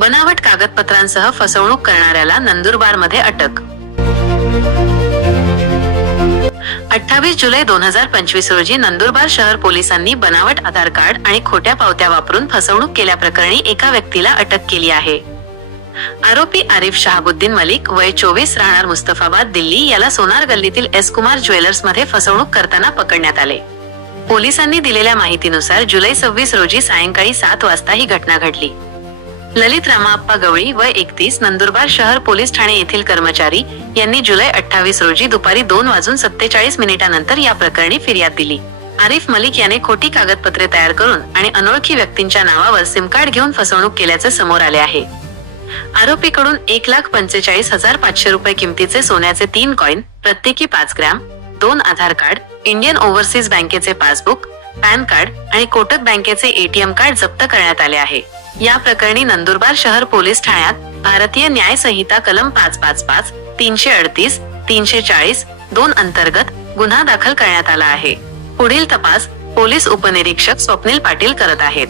बनावट कागदपत्रांसह फसवणूक करणाऱ्याला नंदुरबारमध्ये अटक. अठ्ठावीस जुलै दोन हजार पंचवीस रोजी नंदुरबार शहर पोलिसांनी बनावट आधार कार्ड आणि खोट्या पावत्या वापरून फसवणूक केल्याप्रकरणी एका व्यक्तीला अटक केली आहे. आरोपी आरिफ शहाबुद्दीन मलिक वय चोवीस राहणार मुस्तफाबाद दिल्ली याला सोनार गल्लीतील एस कुमार ज्वेलर्समध्ये फसवणूक करताना पकडण्यात आले. पोलिसांनी दिलेल्या माहितीनुसार जुलै सव्वीस रोजी सायंकाळी सात वाजता ही घटना घडली. ललित रामाप्पा गवळी व एकतीस नंदुरबार शहर पोलीस ठाणे येथील कर्मचारी यांनी जुलै अठ्ठावीस रोजी दुपारी दोन वाजून सत्तेचाळीस मिनिटानंतर या प्रकरणी फिर्याद दिली. आरिफ मलिक याने खोटी कागदपत्रे तयार करून आणि अनोळखी व्यक्तींच्या नावावर सिम कार्ड घेऊन फसवणूक केल्याचे समोर आले आहे. आरोपीकडून एक लाख पंचेचाळीस हजार पाचशे रुपये किमतीचे सोन्याचे तीन कॉईन प्रत्येकी पाच ग्रॅम दोन आधार कार्ड इंडियन ओव्हरसीज बँकेचे पासबुक पॅन कार्ड आणि कोटक बँकेचे एटीएम कार्ड जप्त करण्यात आले आहे. या प्रकरणी नंदुरबार शहर पोलीस ठाण्यात भारतीय न्याय संहिता कलम पाच पाच पाच तीनशे अडतीस तीनशे चाळीस दोन अंतर्गत गुन्हा दाखल करण्यात आला आहे. पुढील तपास पोलीस उपनिरीक्षक स्वप्नील पाटील करत आहेत.